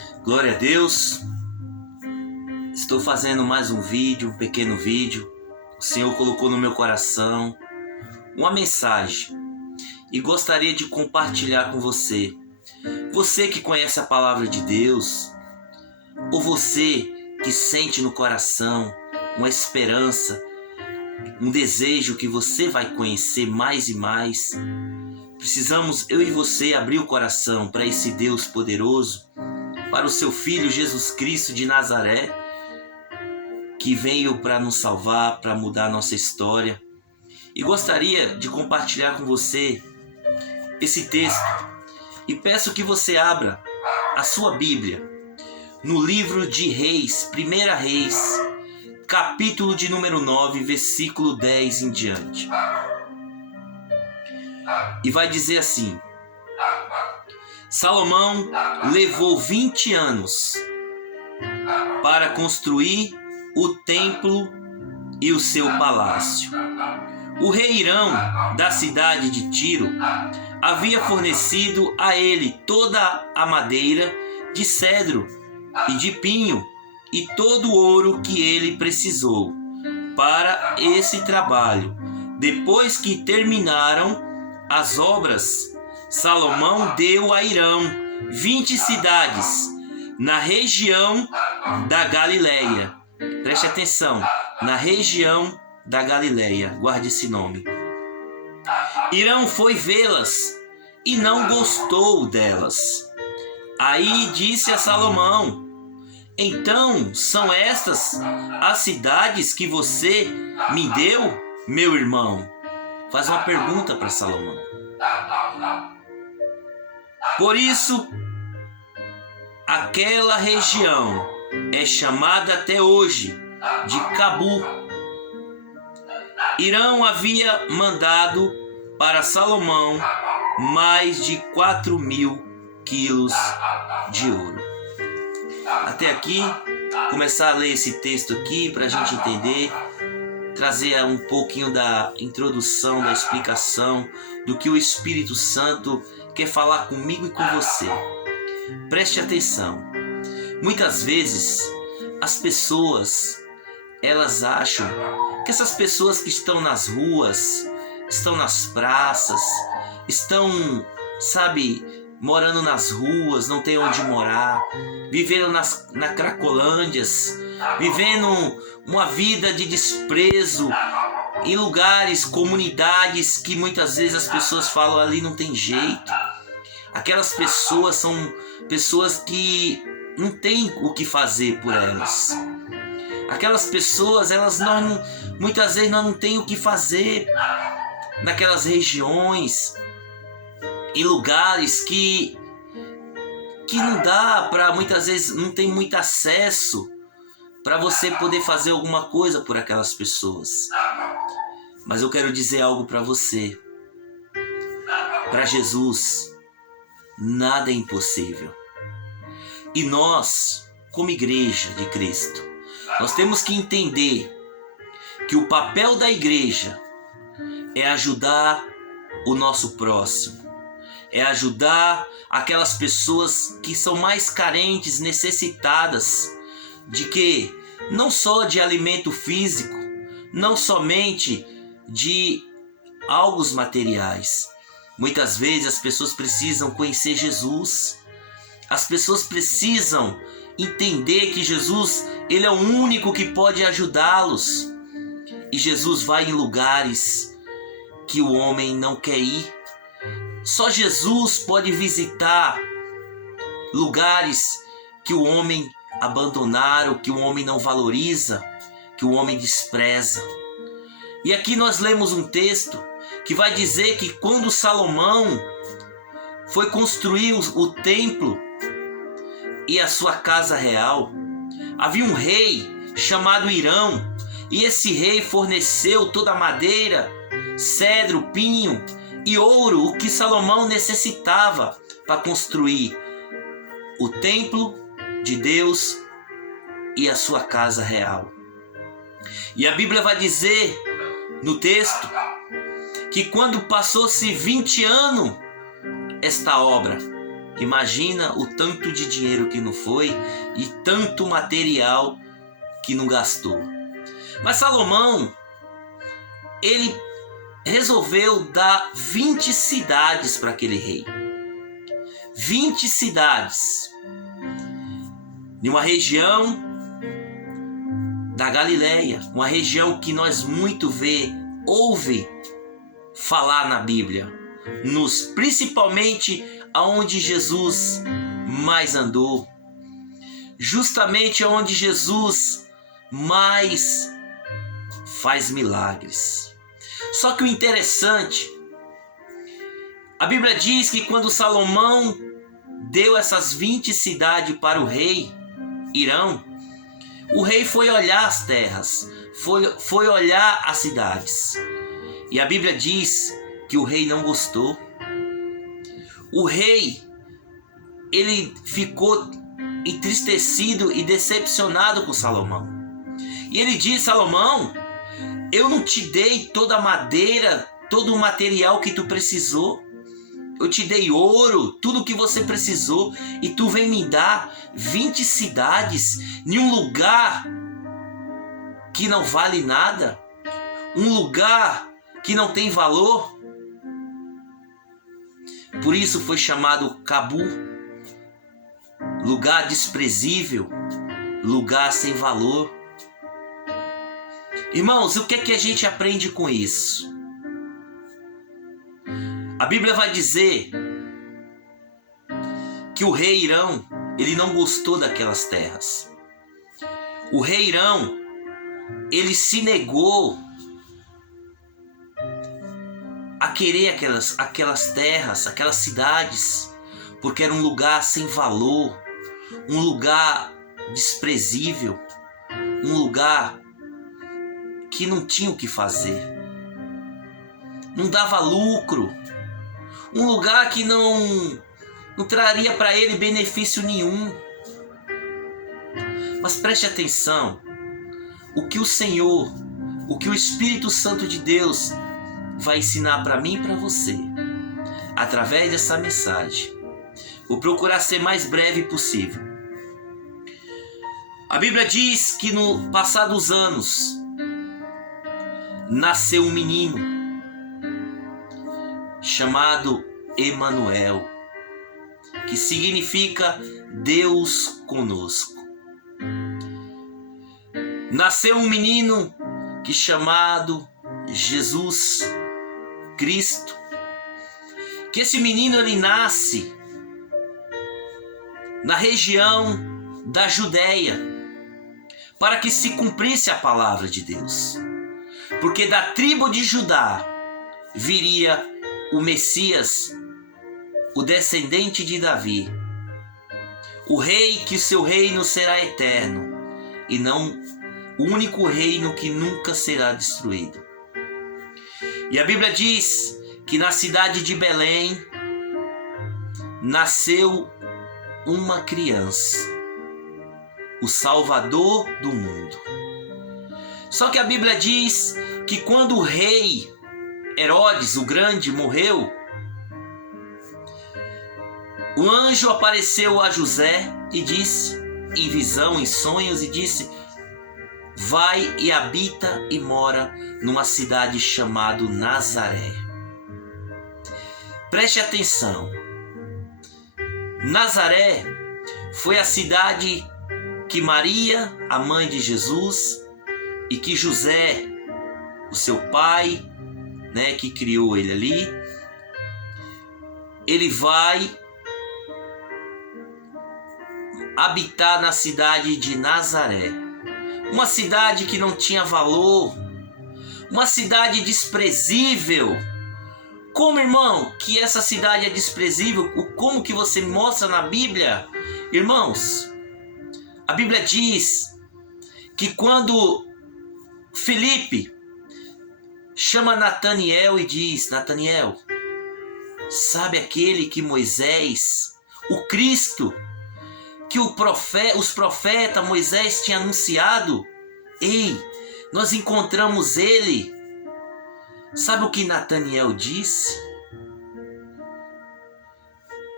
Glória a Deus. Estou fazendo mais um vídeo, um pequeno vídeo. O Senhor colocou no meu coração uma mensagem e gostaria de compartilhar com você. Você que conhece a palavra de Deus, ou você que sente no coração uma esperança, um desejo que você vai conhecer mais e mais. Precisamos, eu e você, abrir o coração para esse Deus poderoso, para o seu Filho Jesus Cristo de Nazaré, que veio para nos salvar, para mudar a nossa história. E gostaria de compartilhar com você esse texto. E peço que você abra a sua Bíblia no livro de Reis, 1 Reis, capítulo de número 9, versículo 10 em diante. E vai dizer assim: Salomão levou 20 anos para construir o templo e o seu palácio. O rei Hirão, da cidade de Tiro, havia fornecido a ele toda a madeira de cedro e de pinho e todo o ouro que ele precisou para esse trabalho. Depois que terminaram as obras, Salomão deu a Hirão 20 cidades na região da Galileia. Preste atenção, na região da Galileia, guarde esse nome. Hirão foi vê-las e não gostou delas. Aí disse a Salomão: então são estas as cidades que você me deu, meu irmão? Faz uma pergunta para Salomão. Por isso, aquela região é chamada até hoje de Cabu. Hirão havia mandado para Salomão mais de 4.000 quilos de ouro. Até aqui, começar a ler esse texto aqui para a gente entender, trazer um pouquinho da introdução, da explicação do que o Espírito Santo quer falar comigo e com você. Preste atenção. Muitas vezes as pessoas, elas acham que essas pessoas que estão nas ruas, estão nas praças, estão, morando nas ruas, não tem onde morar, vivendo na Cracolândias, vivendo uma vida de desprezo em lugares, comunidades que muitas vezes as pessoas falam ali não tem jeito. Aquelas pessoas são pessoas que não têm o que fazer por elas. Aquelas pessoas, muitas vezes não têm o que fazer naquelas regiões, em lugares que não dá para, muitas vezes não tem muito acesso para você poder fazer alguma coisa por aquelas pessoas. Mas eu quero dizer algo para você. Para Jesus, nada é impossível. E nós, como igreja de Cristo, nós temos que entender que o papel da igreja é ajudar o nosso próximo, é ajudar aquelas pessoas que são mais carentes, necessitadas de quê? Não só de alimento físico, não somente de algo materiais. Muitas vezes as pessoas precisam conhecer Jesus. As pessoas precisam entender que Jesus, ele é o único que pode ajudá-los. E Jesus vai em lugares que o homem não quer ir. Só Jesus pode visitar lugares que o homem abandonaram, que o homem não valoriza, que o homem despreza. E aqui nós lemos um texto que vai dizer que quando Salomão foi construir o templo e a sua casa real, havia um rei chamado Hirão, e esse rei forneceu toda a madeira, cedro, pinho e ouro, o que Salomão necessitava para construir o templo de Deus e a sua casa real. E a Bíblia vai dizer no texto que quando passou-se 20 anos esta obra, Imagina o tanto de dinheiro que não foi e tanto material que não gastou. Mas Salomão, ele resolveu dar 20 cidades para aquele rei. 20 cidades. Em uma região da Galileia, uma região que nós muito ouve falar na Bíblia, principalmente aonde Jesus mais andou, justamente aonde Jesus mais faz milagres. Só que o interessante, a Bíblia diz que quando Salomão deu essas 20 cidades para o rei Hirão, o rei foi olhar as terras, foi olhar as cidades. E a Bíblia diz que o rei não gostou. O rei, ele ficou entristecido e decepcionado com Salomão. E ele diz: Salomão, eu não te dei toda a madeira, todo o material que tu precisou. Eu te dei ouro, tudo que você precisou, e tu vem me dar 20 cidades em um lugar que não vale nada, um lugar que não tem valor. Por isso foi chamado Cabu, lugar desprezível, lugar sem valor. Irmãos, o que é que a gente aprende com isso? A Bíblia vai dizer que o rei Hirão, ele não gostou daquelas terras. O rei Hirão, ele se negou a querer aquelas terras, aquelas cidades, porque era um lugar sem valor, um lugar desprezível, um lugar que não tinha o que fazer, não dava lucro, um lugar que não traria para ele benefício nenhum. Mas preste atenção, o que o Senhor, o que o Espírito Santo de Deus vai ensinar para mim e para você, através dessa mensagem. Vou procurar ser mais breve possível. A Bíblia diz que no passar dos anos, nasceu um menino chamado Emanuel, que significa Deus conosco. Nasceu um menino chamado Jesus Cristo, que esse menino ele nasce na região da Judéia, para que se cumprisse a palavra de Deus, porque da tribo de Judá viria o Messias, o descendente de Davi, o rei que seu reino será eterno e não o único reino que nunca será destruído. E a Bíblia diz que na cidade de Belém nasceu uma criança, o Salvador do mundo. Só que a Bíblia diz que quando o rei Herodes o Grande morreu, o anjo apareceu a José e disse, em visão, em sonhos, e disse: vai e habita e mora numa cidade chamada Nazaré. Preste atenção. Nazaré foi a cidade que Maria, a mãe de Jesus, e que José, o seu pai, que criou ele ali, ele vai habitar na cidade de Nazaré. Uma cidade que não tinha valor, uma cidade desprezível. Como, irmão, que essa cidade é desprezível? Como que você mostra na Bíblia? Irmãos, a Bíblia diz que quando Filipe chama Nataniel e diz: Nataniel, sabe aquele que Moisés, o Cristo, que os profetas Moisés tinha anunciado? Ei, nós encontramos ele. Sabe o que Nataniel disse?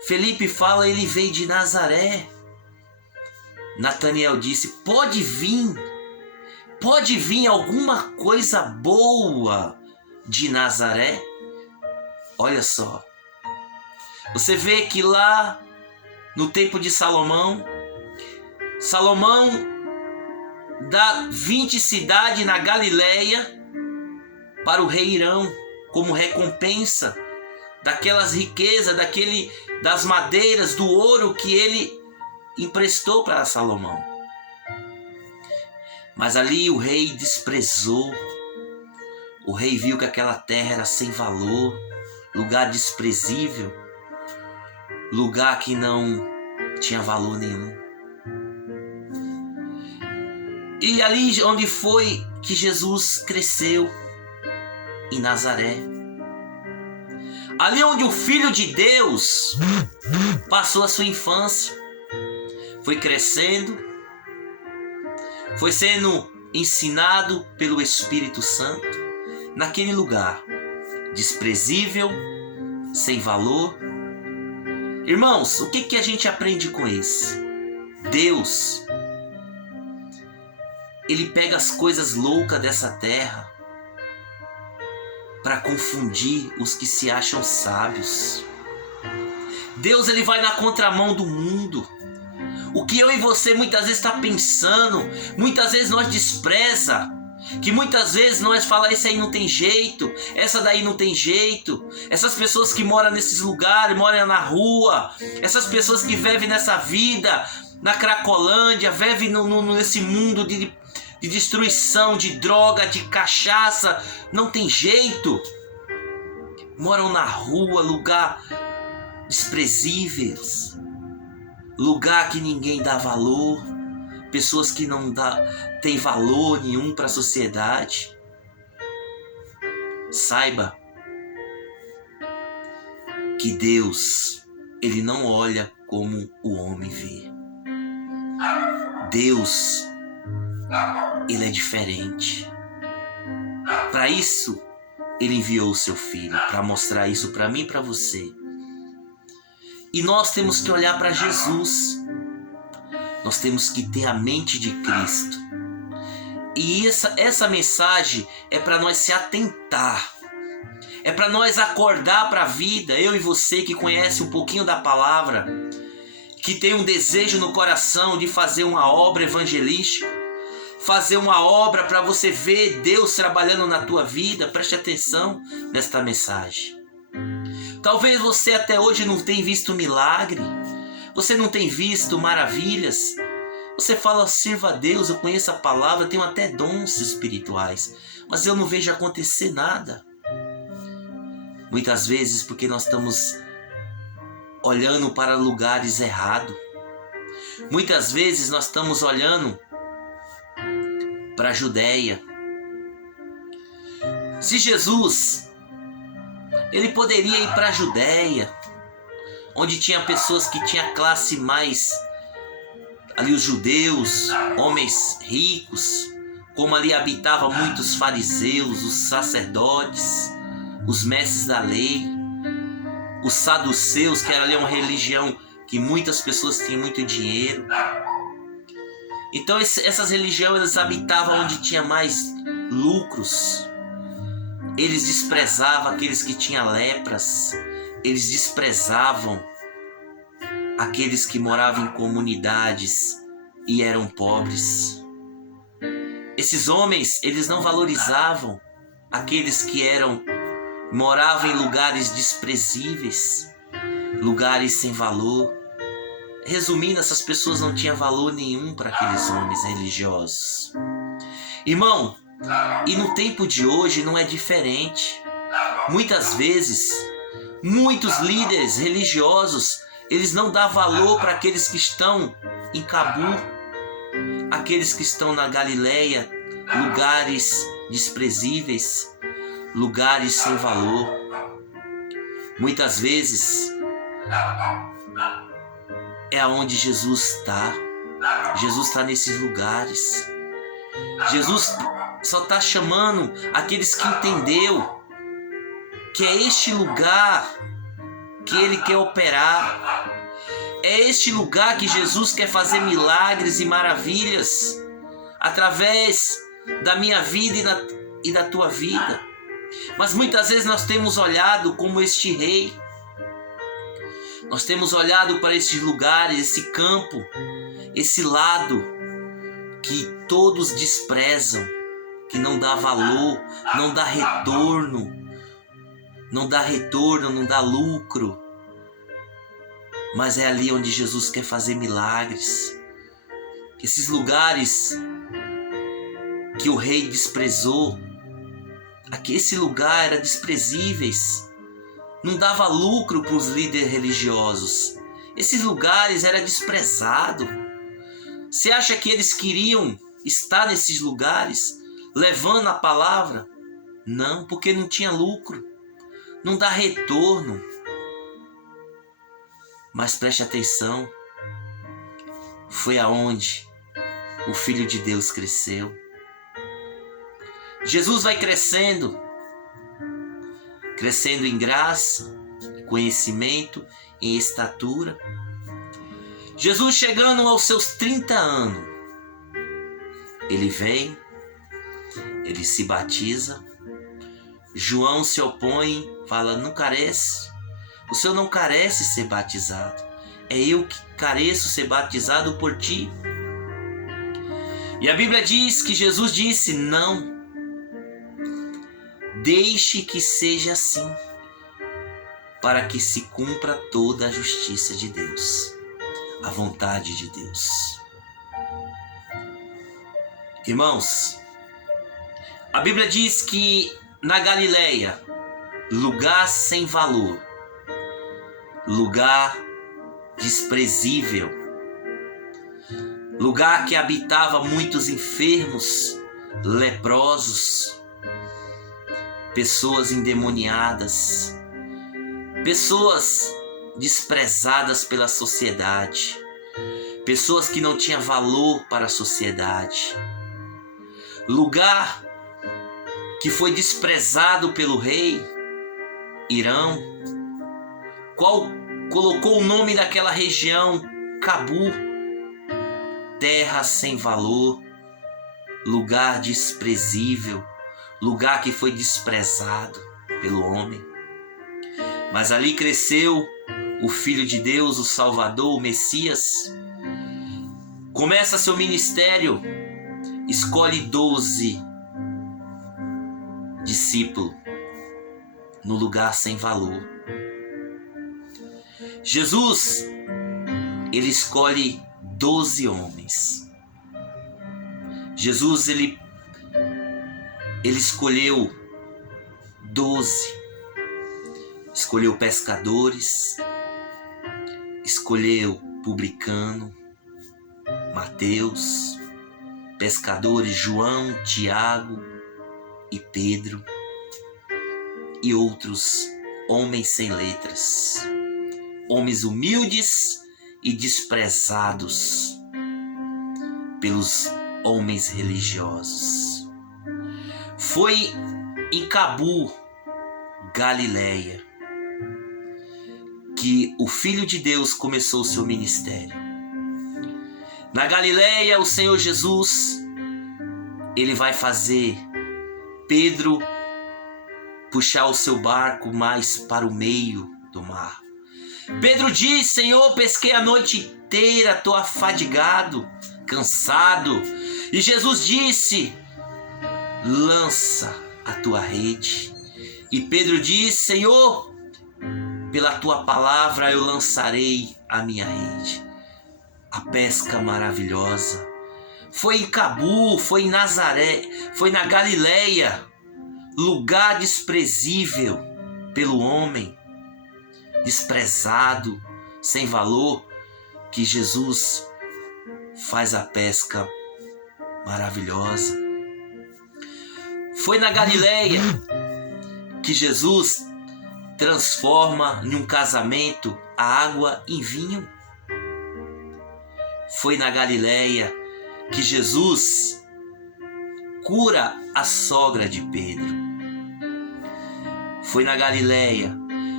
Felipe fala, ele veio de Nazaré. Natanael disse, pode vir alguma coisa boa de Nazaré? Olha só, você vê que lá no tempo de Salomão dá 20 cidades na Galileia para o rei Irão, como recompensa daquelas riquezas, das madeiras, do ouro que ele emprestou para Salomão. Mas ali o rei desprezou. O rei viu que aquela terra era sem valor, lugar desprezível, lugar que não tinha valor nenhum. E ali onde foi que Jesus cresceu, em Nazaré. Ali onde o Filho de Deus passou a sua infância, foi crescendo, foi sendo ensinado pelo Espírito Santo, naquele lugar desprezível, sem valor. Irmãos, o que a gente aprende com isso? Deus, Ele pega as coisas loucas dessa terra para confundir os que se acham sábios. Deus, Ele vai na contramão do mundo. O que eu e você muitas vezes está pensando, muitas vezes nós despreza, que muitas vezes nós falamos, esse aí não tem jeito, essa daí não tem jeito, essas pessoas que moram nesses lugares, moram na rua, essas pessoas que vivem nessa vida, na Cracolândia, vivem nesse mundo de destruição, de droga, de cachaça, não tem jeito, moram na rua, lugar desprezíveis, lugar que ninguém dá valor, pessoas que não têm valor nenhum para a sociedade. Saiba que Deus, Ele não olha como o homem vê. Deus, Ele é diferente. Para isso, Ele enviou o seu Filho, para mostrar isso para mim e para você. E nós temos que olhar para Jesus. Nós temos que ter a mente de Cristo. E essa mensagem é para nós se atentar. É para nós acordar para a vida. Eu e você que conhece um pouquinho da palavra, que tem um desejo no coração de fazer uma obra evangelística, fazer uma obra para você ver Deus trabalhando na tua vida. Preste atenção nesta mensagem. Talvez você até hoje não tenha visto milagre, você não tem visto maravilhas. Você fala, sirva a Deus, eu conheço a palavra, tenho até dons espirituais, mas eu não vejo acontecer nada. Muitas vezes porque nós estamos olhando para lugares errados. Muitas vezes nós estamos olhando para a Judéia. Se Jesus, Ele poderia ir para a Judéia, onde tinha pessoas que tinham classe mais, ali os judeus, homens ricos, como ali habitavam muitos fariseus, os sacerdotes, os mestres da lei, os saduceus, que era ali uma religião que muitas pessoas tinham muito dinheiro. Então essas religiões, elas habitavam onde tinha mais lucros. Eles desprezavam aqueles que tinham lepras. Eles desprezavam aqueles que moravam em comunidades e eram pobres. Esses homens, eles não valorizavam aqueles que moravam em lugares desprezíveis, lugares sem valor. Resumindo, essas pessoas não tinham valor nenhum para aqueles homens religiosos. Irmão, e no tempo de hoje não é diferente. Muitas vezes, muitos líderes religiosos, eles não dão valor para aqueles que estão em Cabu, aqueles que estão na Galileia, lugares desprezíveis, lugares sem valor. Muitas vezes é aonde Jesus está. Jesus está nesses lugares. Jesus só está chamando aqueles que entendeu que é este lugar que Ele quer operar. É este lugar que Jesus quer fazer milagres e maravilhas através da minha vida e da tua vida. Mas muitas vezes nós temos olhado como este rei. Nós temos olhado para esses lugares, esse campo, esse lado que todos desprezam, que não dá valor, não dá retorno, não dá lucro. Mas é ali onde Jesus quer fazer milagres. Esses lugares que o rei desprezou, esse lugar era desprezíveis, não dava lucro para os líderes religiosos. Esses lugares eram desprezados. Você acha que eles queriam estar nesses lugares, levando a palavra? Não, porque não tinha lucro, não dá retorno. Mas preste atenção, foi aonde o Filho de Deus cresceu. Jesus vai crescendo em graça, conhecimento, em estatura. Jesus chegando aos seus 30 anos, ele vem, ele se batiza. João se opõe, fala, não carece, o Senhor não carece ser batizado, é eu que careço ser batizado por ti. E a Bíblia diz que Jesus disse, não, deixe que seja assim, para que se cumpra toda a justiça de Deus, a vontade de Deus. Irmãos, a Bíblia diz que na Galileia, lugar sem valor, lugar desprezível, lugar que habitava muitos enfermos, leprosos, pessoas endemoniadas, pessoas desprezadas pela sociedade, pessoas que não tinham valor para a sociedade, lugar que foi desprezado pelo rei Irão, qual colocou o nome daquela região Cabu, terra sem valor, lugar desprezível, lugar que foi desprezado pelo homem. Mas ali cresceu o Filho de Deus, o Salvador, o Messias. Começa seu ministério, escolhe 12 discípulos no lugar sem valor. Jesus, ele escolhe 12 homens. Jesus, ele escolheu 12. Escolheu pescadores, escolheu publicano, Mateus, pescadores João, Tiago e Pedro, e outros homens sem letras, homens humildes e desprezados pelos homens religiosos. Foi em Cabu, Galileia, que o Filho de Deus começou o seu ministério. Na Galileia, o Senhor Jesus, ele vai fazer Pedro puxar o seu barco mais para o meio do mar. Pedro diz, Senhor, pesquei a noite inteira, estou afadigado, cansado. E Jesus disse, lança a tua rede. E Pedro diz, Senhor, pela tua palavra eu lançarei a minha rede. A pesca maravilhosa. Foi em Cabu, foi em Nazaré, foi na Galileia, lugar desprezível pelo homem, desprezado, sem valor, que Jesus faz a pesca maravilhosa. Foi na Galileia que Jesus transforma em um casamento a água em vinho. Foi na Galileia que Jesus cura a sogra de Pedro. Foi na Galileia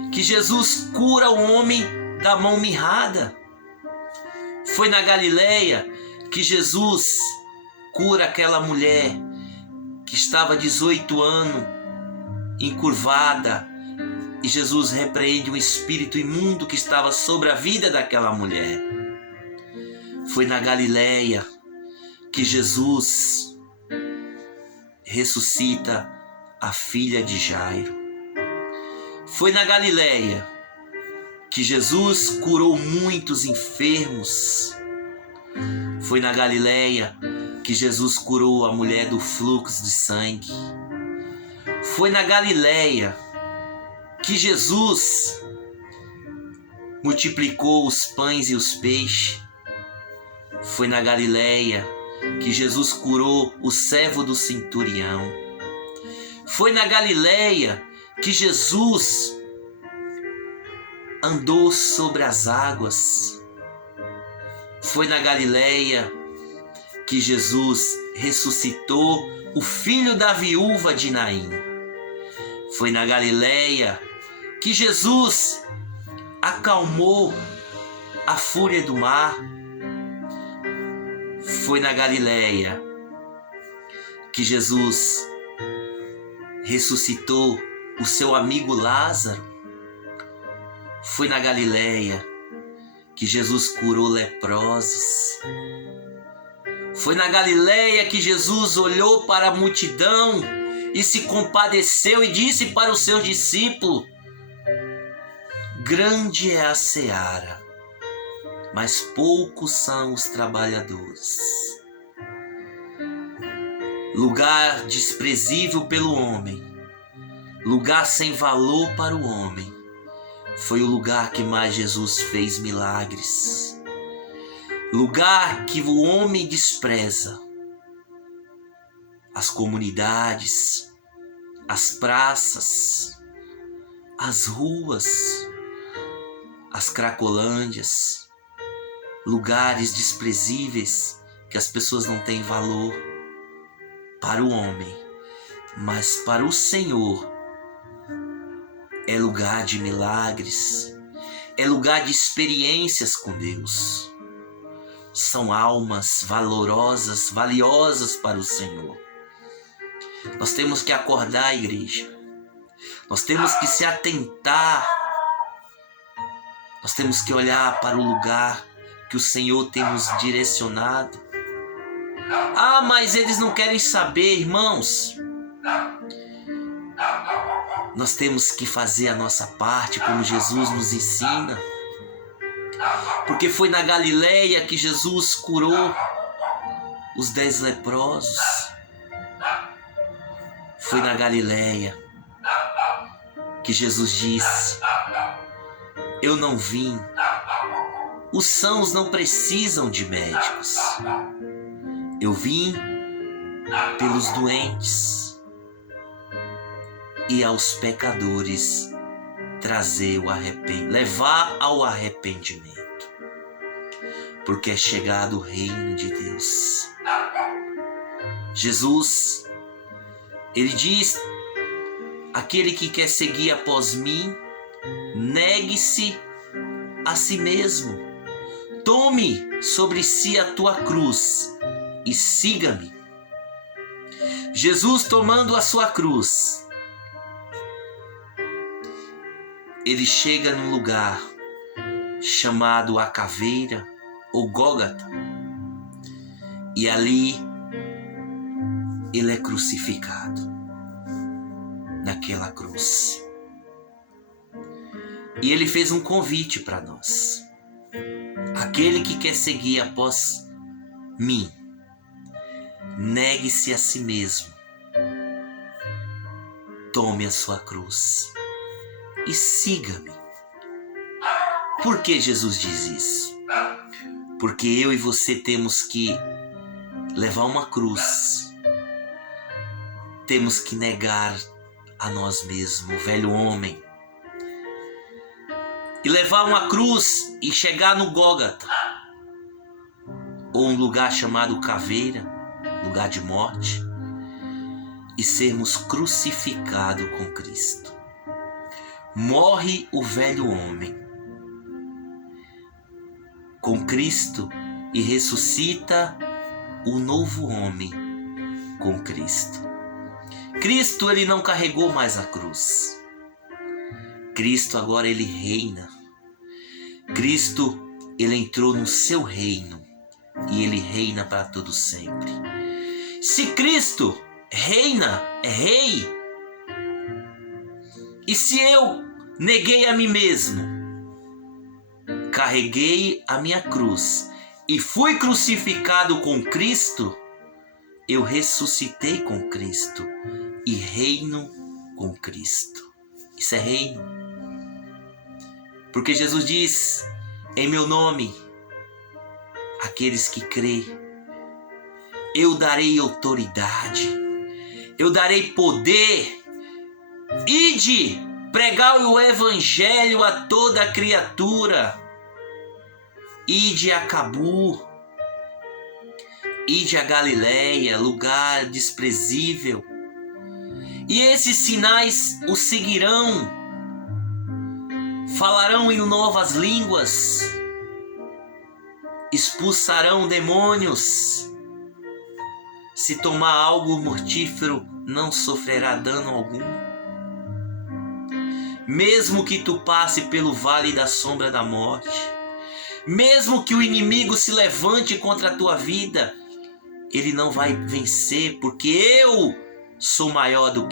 que Jesus cura o homem da mão mirrada. Foi na Galileia que Jesus cura aquela mulher que estava 18 anos encurvada, e Jesus repreende um espírito imundo que estava sobre a vida daquela mulher. Foi na Galileia que Jesus ressuscita a filha de Jairo. Foi na Galileia que Jesus curou muitos enfermos. Foi na Galileia que Jesus curou a mulher do fluxo de sangue. Foi na Galileia que Jesus multiplicou os pães e os peixes. Foi na Galileia que Jesus curou o servo do centurião. Foi na Galileia que Jesus andou sobre as águas. Foi na Galileia que Jesus ressuscitou o filho da viúva de Naim. Foi na Galileia que Jesus acalmou a fúria do mar. Foi na Galileia que Jesus ressuscitou o seu amigo Lázaro. Foi na Galileia que Jesus curou leprosos. Foi na Galileia que Jesus olhou para a multidão e se compadeceu e disse para os seus discípulos: grande é a seara, mas poucos são os trabalhadores. Lugar desprezível pelo homem, lugar sem valor para o homem, foi o lugar que mais Jesus fez milagres. Lugar que o homem despreza. As comunidades, as praças, as ruas, as cracolândias, lugares desprezíveis que as pessoas não têm valor para o homem, mas para o Senhor é lugar de milagres, é lugar de experiências com Deus. São almas valorosas, valiosas para o Senhor. Nós temos que acordar, igreja. Nós temos que se atentar. Nós temos que olhar para o lugar que o Senhor tem nos direcionado. Ah, mas eles não querem saber, irmãos. Nós temos que fazer a nossa parte como Jesus nos ensina. Porque foi na Galileia que Jesus curou os 10 leprosos. Foi na Galileia que Jesus disse: eu não vim, os sãos não precisam de médicos. Eu vim pelos doentes e aos pecadores trazer o arrependimento, levar ao arrependimento, porque é chegado o reino de Deus. Jesus, ele diz: aquele que quer seguir após mim, negue-se a si mesmo, tome sobre si a tua cruz e siga-me. Jesus, tomando a sua cruz, ele chega num lugar chamado a Caveira ou Gólgota, e ali ele é crucificado naquela cruz. E ele fez um convite para nós: aquele que quer seguir após mim, negue-se a si mesmo, tome a sua cruz e siga-me. Por que Jesus diz isso? Porque eu e você temos que levar uma cruz. Temos que negar a nós mesmos, o velho homem. E levar uma cruz e chegar no Gólgota, ou um lugar chamado Caveira, lugar de morte, e sermos crucificados com Cristo. morre o velho homem com Cristo e ressuscita o novo homem com Cristo. Cristo, ele não carregou mais a cruz. Cristo agora ele reina. Cristo, ele entrou no seu reino e ele reina para todo sempre. Se Cristo reina, é rei. E se eu neguei a mim mesmo, carreguei a minha cruz e fui crucificado com Cristo, eu ressuscitei com Cristo e reino com Cristo. Isso é reino. Porque Jesus diz, em meu nome, aqueles que crêem, eu darei autoridade, eu darei poder. Ide, pregai o evangelho a toda criatura. Ide a Cabu, ide a Galileia, lugar desprezível. E esses sinais os seguirão. Falarão em novas línguas, expulsarão demônios. Se tomar algo mortífero, não sofrerá dano algum. Mesmo que tu passe pelo vale da sombra da morte, mesmo que o inimigo se levante contra a tua vida, ele não vai vencer, porque eu sou maior do